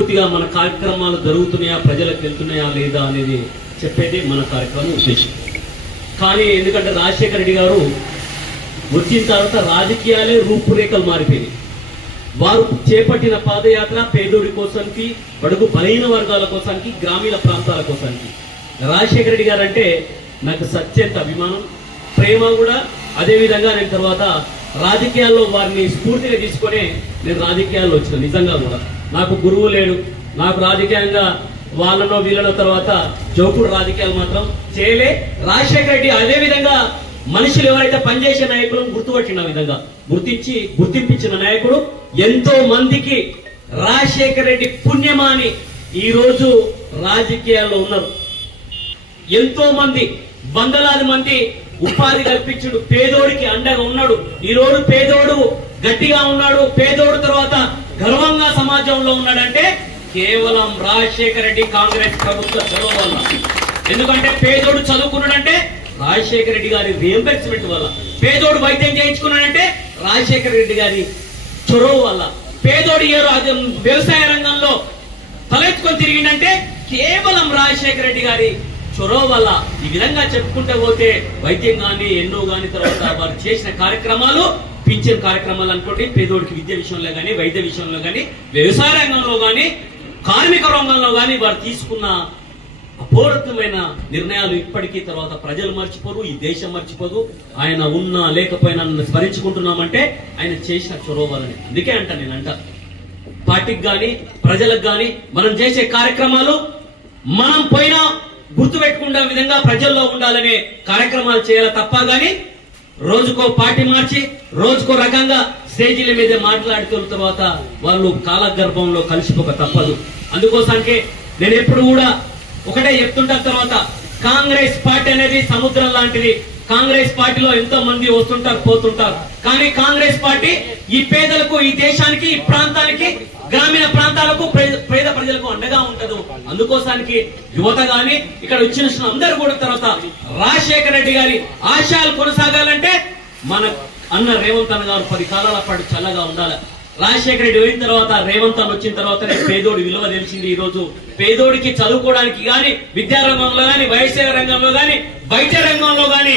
పూర్తిగా మన కార్యక్రమాలు జరుగుతున్నాయా, ప్రజలకు వెళ్తున్నాయా లేదా అనేది చెప్పేది మన కార్యక్రమం ఉద్దేశం. కానీ ఎందుకంటే రాజశేఖర రెడ్డి గారు వచ్చిన తర్వాత రాజకీయాలే రూపురేఖలు మారిపోయినాయి. వారు చేపట్టిన పాదయాత్ర పేదోడి కోసానికి, బడుగు బలహీన వర్గాల కోసానికి, గ్రామీణ ప్రాంతాల కోసానికి. రాజశేఖర రెడ్డి గారు అంటే నాకు సత్యంత అభిమానం, ప్రేమ కూడా. అదేవిధంగా నేను తర్వాత రాజకీయాల్లో వారిని స్ఫూర్తిగా తీసుకొని నేను రాజకీయాల్లో వచ్చిన. నిజంగా కూడా నాకు గురువు లేడు, నాకు రాజకీయంగా వాళ్ళనో వీళ్ళనో తర్వాత చౌకుడు రాజకీయాలు మాత్రం చేయలే. రాజశేఖర రెడ్డి అదేవిధంగా మనుషులు ఎవరైతే పనిచేసే నాయకులను గుర్తుపట్టిన విధంగా గుర్తింపించిన నాయకుడు. ఎంతో మందికి రాజశేఖర రెడ్డి పుణ్యమాని ఈ రోజు రాజకీయాల్లో ఉన్నారు. ఎంతో మంది, వందలాది మంది ఉపాధి కల్పించుడు, పేదోడికి అండగా ఉన్నాడు. ఈ రోజు పేదోడు గట్టిగా ఉన్నాడు, పేదోడు తర్వాత గర్వంగా సమాజంలో ఉన్నాడంటే కేవలం రాజశేఖర రెడ్డి కాంగ్రెస్ ప్రభుత్వ చొరవ వల్ల. ఎందుకంటే పేదోడు చదువుకున్నాడంటే రాజశేఖర రెడ్డి గారి రియంబర్స్మెంట్ వల్ల, పేదోడు వైద్యం చేయించుకున్నాడంటే రాజశేఖర రెడ్డి గారి చొరవ వల్ల, పేదోడు వ్యవసాయ రంగంలో తలెత్తుకొని తిరిగిందంటే కేవలం రాజశేఖర రెడ్డి గారి చొరవ వల్ల. ఈ విధంగా చెప్పుకుంటే పోతే వైద్యం గాని ఎన్నో గాని తర్వాత వారు చేసిన కార్యక్రమాలు, పింఛన్ కార్యక్రమాలు అనుకోండి, పేదోడికి విద్య విషయంలో గాని, వైద్య విషయంలో గాని, వ్యవసాయ రంగంలో గాని, కార్మిక రంగంలో గాని వారు తీసుకున్న అపూర్వమైన నిర్ణయాలు ఇప్పటికీ తర్వాత ప్రజలు మర్చిపోరు, ఈ దేశం మర్చిపోదు. ఆయన ఉన్నా లేకపోయినా స్మరించుకుంటున్నామంటే ఆయన చేసిన చొరవ వల్లనే. అందుకే నేనంట పార్టీకి గాని ప్రజలకు గాని మనం చేసే కార్యక్రమాలు మనం పోయినా గుర్తుపెట్టుకునే విధంగా ప్రజల్లో ఉండాలనే కార్యక్రమాలు చేయాలి తప్ప గాని రోజుకో పార్టీ మార్చి రోజుకో రకంగా స్టేజీల మీద మాట్లాడుతున్న తర్వాత వాళ్ళు కాలగర్భంలో కలిసిపోక తప్పదు. అందుకోసానికే నేను ఎప్పుడు కూడా ఒకటే చెప్తుంటాను. తర్వాత కాంగ్రెస్ పార్టీ అనేది సముద్రం లాంటిది. కాంగ్రెస్ పార్టీలో ఎంతో మంది వస్తుంటారు, పోతుంటారు. కానీ కాంగ్రెస్ పార్టీ ఈ పేదలకు, ఈ దేశానికి, ఈ ప్రాంతానికి, గ్రామీణ ప్రాంతాలకు, పేద ప్రజలకు అండగా ఉంటదు. అందుకోసానికి యువత గాని ఇక్కడ వచ్చిన అందరూ కూడా తర్వాత రాజశేఖర రెడ్డి గారి ఆశయాలు కొనసాగాలంటే మన అన్న రేవంత్ అన్న గారు 10 కాలాల పాటు చల్లగా ఉండాలి. రాజశేఖర రెడ్డి అయిన తర్వాత రేవంత్ అన్న వచ్చిన తర్వాతనే పేదోడి విలువ తెలిసింది. ఈ రోజు పేదోడికి చదువుకోవడానికి గాని, విద్యారంగంలో గాని, వ్యవసాయ రంగంలో గాని, వైద్య రంగంలో గాని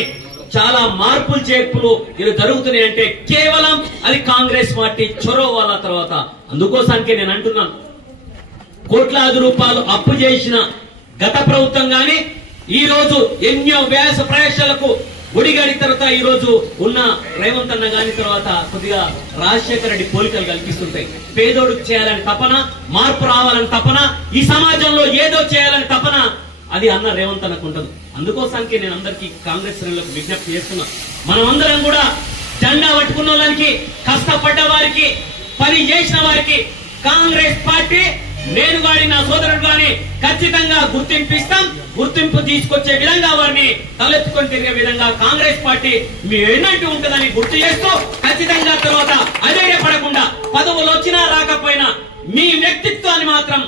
చాలా మార్పులు చేర్పులు ఇది జరుగుతున్నాయి అంటే కేవలం అది కాంగ్రెస్ పార్టీ చొరవ వల్ల. తర్వాత అందుకోసానికే నేను అంటున్నాను, కోట్లాది రూపాయలు అప్పు చేసిన గత ప్రభుత్వం గాని ఈ రోజు ఎన్నో వ్యాస ప్రయాసాలకు ఒడిగడి తర్వాత ఈ రోజు ఉన్న రేవంత్ అన్న గాని తర్వాత కొద్దిగా రాజశేఖర రెడ్డి పోలికలు కల్పిస్తుంటాయి. పేదోడికి చేయాలని తపన, మార్పు రావాలని తపన, ఈ సమాజంలో ఏదో చేయాలని తపన అది అన్న రేవంత్ అన్నకు ఉంటది. అందుకోసానికి నేను అందరికీ కాంగ్రెస్ శ్రేణులకు విజ్ఞప్తి చేస్తున్నా, మనం అందరం కూడా జెండా పట్టుకున్న వాళ్ళకి, కష్టపడ్డ వారికి, పని చేసిన వారికి కాంగ్రెస్ పార్టీ, నేను గాని నా సోదరుడు గాని ఖచ్చితంగా గుర్తింపిస్తాం. గుర్తింపు తీసుకొచ్చే విధంగా వారిని తలెత్తుకొని తిరిగే విధంగా కాంగ్రెస్ పార్టీ మీ ఎన్నట్టు ఉంటుందని గుర్తు చేస్తూ ఖచ్చితంగా తర్వాత అధైర్యపడకుండా పదవులు వచ్చినా రాకపోయినా మీ వ్యక్తిత్వాన్ని మాత్రం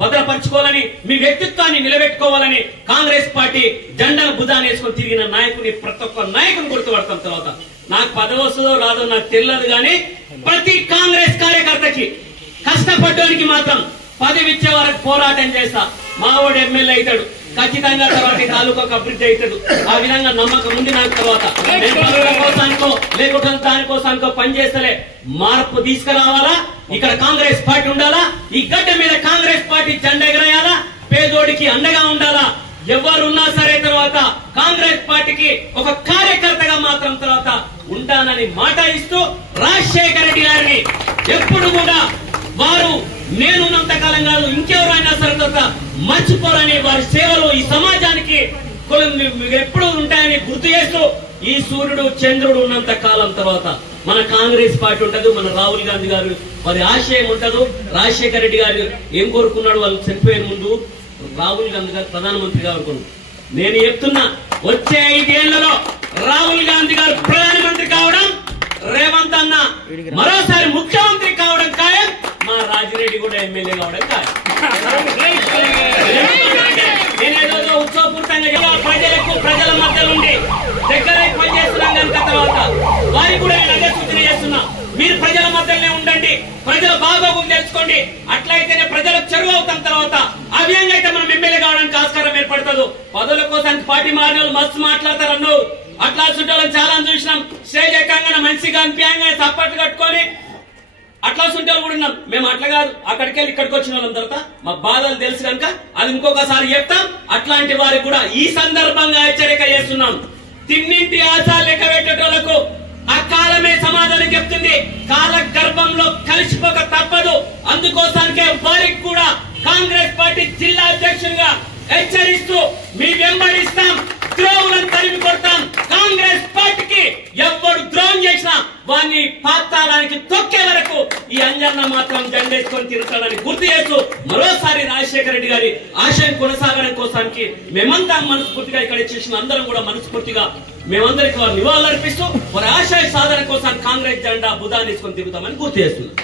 భద్రపరచుకోవాలని, మీ వ్యక్తిత్వాన్ని నిలబెట్టుకోవాలని కాంగ్రెస్ పార్టీ జెండాను భుజాన్ని వేసుకొని తిరిగిన నాయకుని ప్రతి ఒక్క నాయకుని గుర్తుపడతాం. తర్వాత నాకు పదవి వస్తుందో రాదో నాకు తెలియదు కానీ ప్రతి కాంగ్రెస్ కార్యకర్తకి, కష్టపడ్డానికి మాత్రం పదవి ఇచ్చే వరకు పోరాటం చేస్తా. మావాడు ఎమ్మెల్యే అవుతాడు ఖచ్చితంగా, తర్వాత తాలూకాకు అభివృద్ధి అవుతాడు. ఆ విధంగా నమ్మకం ఉంది నాకు. తర్వాత నేను పదవుల కోసానికో లేకుంటే దానికోసానికో పనిచేస్తలే, మార్పు తీసుకురావాలా. ఇక్కడ కాంగ్రెస్ పార్టీ ఉండాలా, ఈ గడ్డ మీద కాంగ్రెస్ పార్టీ జెండా ఎగరేయాలా, పేదోడికి అండగా ఉండాలా. ఎవరున్నా సరే తర్వాత కాంగ్రెస్ పార్టీకి ఒక కార్యకర్తగా మాత్రం తర్వాత ఉంటానని మాట ఇస్తూ రాజశేఖర రెడ్డి గారిని ఎప్పుడు కూడా వారు నేనున్నంత కాలం కాదు ఇంకెవరైనా సరే తర్వాత మర్చిపోరని, వారి సేవలు ఈ సమాజానికి ఎప్పుడు ఉంటాయని గుర్తు చేస్తూ ఈ సూర్యుడు చంద్రుడు ఉన్నంత కాలం తర్వాత మన కాంగ్రెస్ పార్టీ ఉంటది. మన రాహుల్ గాంధీ గారు వారి ఆశయం ఉంటదు. రాజశేఖర రెడ్డి గారు ఏం కోరుకున్నాడు, వాళ్ళు చనిపోయే ముందు రాహుల్ గాంధీ గారు ప్రధానమంత్రిగా అనుకున్నాడు. నేను చెప్తున్నా, వచ్చే 5 ఏళ్లలో రాహుల్ గాంధీ గారు ప్రధానమంత్రి కావడం, రేవంత్ అన్న మరోసారి ముఖ్యమంత్రి కావడం ఖాయం, మా రాజిరెడ్డి కూడా ఎమ్మెల్యే కావడం ఖాయం. నేనేదో ఉత్సవపూర్తంగా ప్రజలకు ప్రజల మధ్య నుండి దగ్గర పనిచేస్తున్నాం కనుక తర్వాత వారికి కూడా నేను అదే సూచన చేస్తున్నా, మీరు ప్రజల మధ్యలోనే ఉండండి, ప్రజల బాగోగులు తెలుసుకోండి. అట్లయితే ఉన్నాం. మేము అట్లా కాదు, అక్కడికి వెళ్ళి ఇక్కడికి వచ్చిన వాళ్ళం తర్వాత మా బాధలు తెలుసు కనుక అది ఇంకొకసారి చెప్తాం. అట్లాంటి వారికి కూడా ఈ సందర్భంగా హెచ్చరిక చేస్తున్నాం. తిన్నింటి ఆశ లెక్క పెట్టేటోళ్లకు ఆ కాలమే సమాధానం చెప్తుంది. కాల గర్భంలో కలిసిపోక తప్పదు. అందుకోసానికే వారికి కూడా కాంగ్రెస్ పార్టీ జిల్లా అధ్యక్షుడిగా హెచ్చరిస్తూ మీ వెంబడిస్తాం, ద్రోహులను తరిమి కొడతాం. కాంగ్రెస్ పార్టీకి ఎవరు ద్రోహం చేసినా వారిని పాతాళానికి తొక్కే వరకు ఈ అంజన్న మాత్రం జెండేసుకొని తిరుగుతాడని గుర్తు చేస్తూ మరోసారి రాజశేఖర రెడ్డి గారి ఆశయం కొనసాగడం కోసానికి మేమంతా మనస్ఫూర్తిగా ఇక్కడ చేసిన అందరం కూడా మనస్ఫూర్తిగా మేమందరికి వారు నివాళులర్పిస్తూ వారి ఆశయ సాధన కోసం కాంగ్రెస్ జెండా బుధాన్ని తీసుకొని తిరుగుతామని గుర్తు చేస్తున్నాం.